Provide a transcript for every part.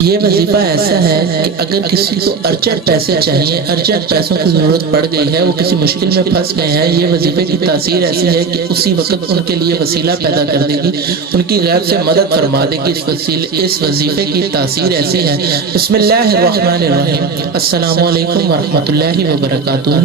یہ وظیفہ ایسا ہے کہ اگر کسی کو ارجنٹ پیسے چاہیے، ارجنٹ پیسوں کی ضرورت پڑ گئی ہے، وہ کسی مشکل میں پھنس گئے ہیں، یہ وظیفے کی تاثیر ایسی ہے کہ اسی وقت ان کے لیے وسیلہ پیدا کر دے گی، ان کی غیب سے مدد فرما دے گی۔ اس وظیفے کی تاثیر ایسی ہے۔ بسم اللہ الرحمن الرحیم۔ السلام علیکم ورحمۃ اللہ وبرکاتہ۔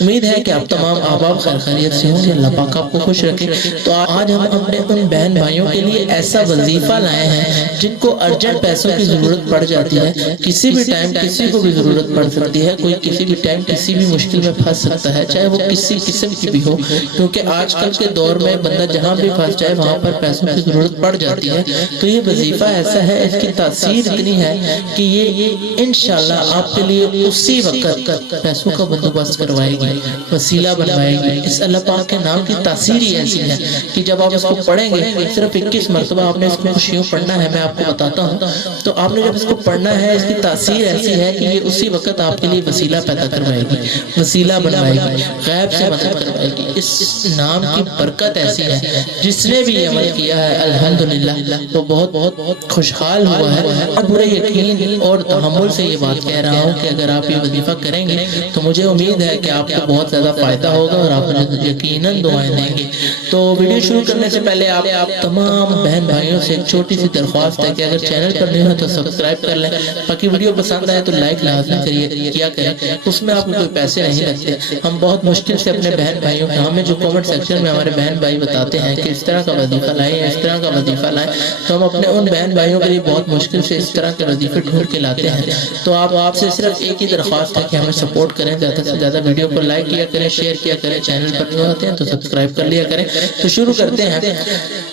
امید ہے کہ آپ تمام احباب خیر خیریت سے ہوں گے، اللہ پاک آپ کو خوش رکھے۔ تو آج ہم اپنے ان بہن بھائیوں کے لیے ایسا وظیفہ لائے ہیں جن کو ارجنٹ پیسوں کی ضرورت پڑ جاتی ہے، کسی بھی ٹائم کسی کو بھی ضرورت پڑ سکتی ہے، کوئی کسی بھی ٹائم کسی بھی مشکل میں پھنس سکتا ہے، چاہے وہ کسی قسم کی بھی ہو، کیونکہ آج کل کے دور میں بندہ جہاں بھی پھنس جائے وہاں پر پیسوں کی ضرورت پڑ جاتی ہے۔ تو یہ وظیفہ ایسا ہے، اس کی تاثیر اتنی ہے کہ یہ انشاءاللہ آپ کے لیے اسی وقت پیسوں کا بندوبست کروائے گی، وسیلہ بنوائے گی۔ اس اللہ پاک کے نام کی تاثیر ہی ایسی ہے کہ جب آپ اس کو پڑھیں گے، صرف 21 مرتبہ آپ نے اس کو خوشیوں پڑھنا ہے، میں آپ کو بتاتا ہوں۔ تو آپ نے جب اس کو پڑھنا ہے، اس کی تاثیر ایسی ہے کہ یہ اسی وقت آپ کے لیے وسیلہ پیدا کروائے گی، وسیلہ بنوائے گی، غیب سے مدد کروائے گی۔ اس نام کی برکت ایسی ہے، جس نے بھی عمل کیا ہے الحمدللہ وہ بہت بہت خوشحال ہوا ہے۔ اور پورے یقین اور تحمل سے یہ بات کہہ رہا ہوں کہ اگر آپ یہ وظیفہ کریں گے تو مجھے امید ہے کہ آپ کو بہت زیادہ فائدہ ہوگا اور آپ مجھے یقیناً دعائیں دیں گے۔ تو ویڈیو شروع کرنے سے پہلے آپ تمام بہن بھائیوں سے ایک چھوٹی سی درخواست ہے کہ اگر چینل پر نہیں ہو تو سبسکرائب کر لیں، باقی ویڈیو پسند آئے تو لائک لازمی کیا کریں، اس میں آپ کو کوئی پیسے نہیں لگتے۔ ہم بہت مشکل سے اپنے بہن بھائیوں کو، ہمیں جو کومنٹ سیکشن میں ہمارے بہن بھائی بتاتے ہیں کہ اس طرح کا وظیفہ لائیں، اس طرح کا وظیفہ لائیں، تو ہم اپنے ان بہن بھائیوں کے لیے بہت مشکل سے اس طرح کے وظیفے ڈھونڈ کے لاتے ہیں۔ تو آپ سے صرف ایک ہی درخواست ہے کہ ہمیں سپورٹ کریں، زیادہ سے زیادہ ویڈیو کو لائک کیا کریں، شیئر کیا کریں، چینل پر نہیں ہوتے ہیں تو سبسکرائب کر لیا کریں۔ تو شروع کرتے ہیں۔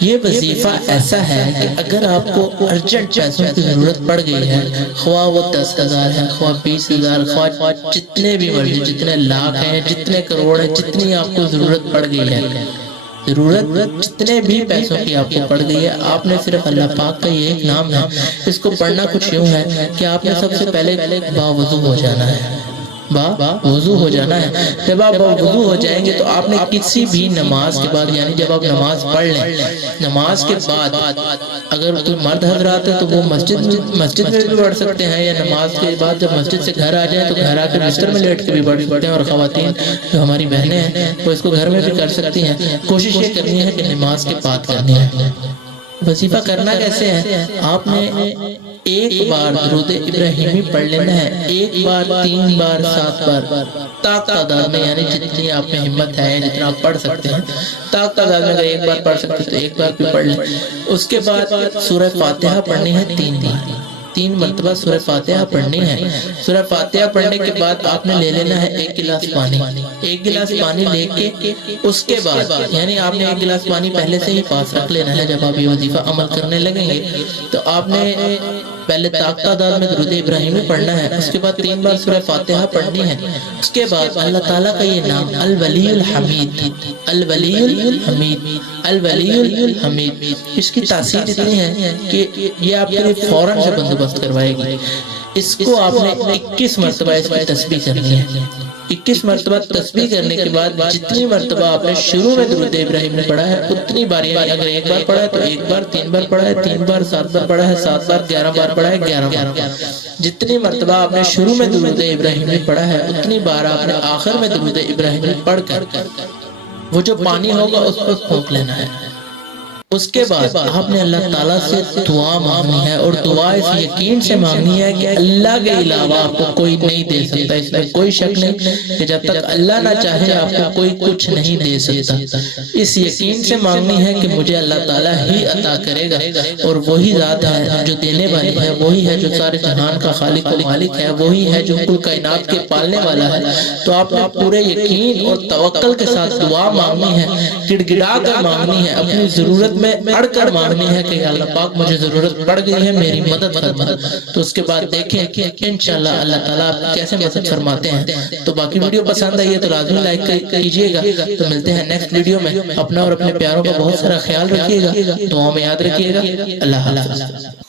یہ وظیفہ ایسا ہے کہ اگر آپ کو ارجنٹ پیسوں کی ضرورت پڑ گئی ہے، خواہ وہ 10,000 ہے، خواہ 20,000، خواہ جتنے بھی مرضی، جتنے لاکھ ہیں، جتنے کروڑ ہیں، جتنی آپ کو ضرورت پڑ گئی ہے، ضرورت جتنے بھی پیسوں کی آپ کو پڑ گئی ہے، آپ نے صرف اللہ پاک کا یہ ایک نام ہے، اس کو پڑھنا کچھ یوں ہے کہ آپ نے سب سے پہلے باوضو ہو جانا ہے، باوضو ہو جانا ہے۔ جب آپ باوضو ہو جائیں گے تو آپ نے کسی بھی نماز کے بعد، یعنی جب آپ نماز پڑھ لیں، نماز کے بعد اگر کوئی مرد حضرات ہے تو وہ مسجد میں بھی پڑھ سکتے ہیں، یا نماز کے بعد جب مسجد سے گھر آ جائیں تو گھر آ کے بستر میں لیٹ کے بھی پڑھ سکتے ہیں، اور خواتین جو ہماری بہنیں ہیں وہ اس کو گھر میں بھی کر سکتی ہیں۔ کوشش یہ کرنی ہے کہ نماز کے بعد کرنی ہے۔ وظیفہ کرنا کیسے ہے؟ آپ نے ایک بار درود ابراہیمی پڑھ لینا ہے، ایک بار، 3 بار، 7 بار، تعداد میں، یعنی جتنی آپ میں ہمت ہے، جتنا آپ پڑھ سکتے ہیں، تعداد میں اگر ایک بار پڑھ سکتے ہیں تو ایک بار بھی پڑھ لیں۔ اس کے بعد سورہ فاتحہ پڑھنی ہے 3 بار، 3 مرتبہ سورہ فاتحہ پڑھنی ہے۔ سورہ فاتحہ پڑھنے کے بعد آپ نے لے لینا ہے 1 گلاس پانی، 1 گلاس پانی لے کے اس کے بعد، یعنی آپ نے 1 گلاس پانی پہلے سے ہی پاس رکھ لینا ہے۔ جب آپ یہ وظیفہ عمل کرنے لگیں گے تو آپ نے پہلے تعداد میں درود ابراہیمی پڑھنا ہے، اس کے بعد 3 بار سورہ فاتحہ پڑھنی ہے۔ اس کے بعد اللہ تعالیٰ کا یہ نام الولی الحمید، الولی الحمید، الولی الحمید، اس کی تاثیر اتنی ہے کہ یہ آپ کے لیے فوراً سے بندوبست کروائے گی۔ اس کو آپ نے 21 مرتبہ اس کی تسبیح کرنی ہے۔ 21 مرتبہ تسبیح کرنے کے بعد جتنی مرتبہ آپ نے شروع میں درود ابراہیم نے پڑھا ہے اتنی بار، یعنی اگر 1 بار پڑھا ہے تو 1 بار، 3 بار پڑھا ہے 3 بار، 7 بار پڑھا ہے 7 بار، 11 بار پڑھا ہے 11 بار، جتنی مرتبہ آپ نے شروع میں درود ابراہیم نے پڑھا ہے اتنی بار آپ نے آخر میں درود ابراہیم نے پڑھ کر وہ جو پانی ہوگا اس پر پھونک لینا ہے۔ اس کے بعد آپ نے اللہ تعالیٰ سے دعا مانگنی ہے، اور دعا اس یقین سے مانگنی ہے کہ اللہ کے علاوہ آپ کو کوئی نہیں دے سکتا۔ اس میں کوئی شک نہیں کہ جب تک اللہ نہ چاہے آپ کو کوئی کچھ نہیں دے سکتا۔ اس یقین سے مانگنی ہے کہ مجھے اللہ تعالیٰ ہی عطا کرے گا، اور وہی ذات ہے جو دینے والی ہے، وہی ہے جو سارے جہان کا خالق و مالک ہے، وہی ہے جو کل کائنات کے پالنے والا ہے۔ تو آپ نے پورے یقین اور توکل کے ساتھ دعا مانگنی ہے، گڑ گڑا کر مانگنی ہے، اپنی ضرورت میں اڑ کر مانگنی ہے کہ اللہ پاک مجھے ضرورت پڑ گئی ہے، میری مدد فرما۔ تو اس کے بعد دیکھیں کہ انشاءاللہ اللہ تعالیٰ کیسے مدد فرماتے ہیں۔ تو باقی ویڈیو پسند آئی ہے تو لازمی لائک کیجئے گا۔ تو ملتے ہیں نیکسٹ ویڈیو میں۔ اپنا اور اپنے پیاروں کا بہت سارا خیال رکھیے گا، دعاؤں میں یاد رکھیے گا۔ اللہ حافظ۔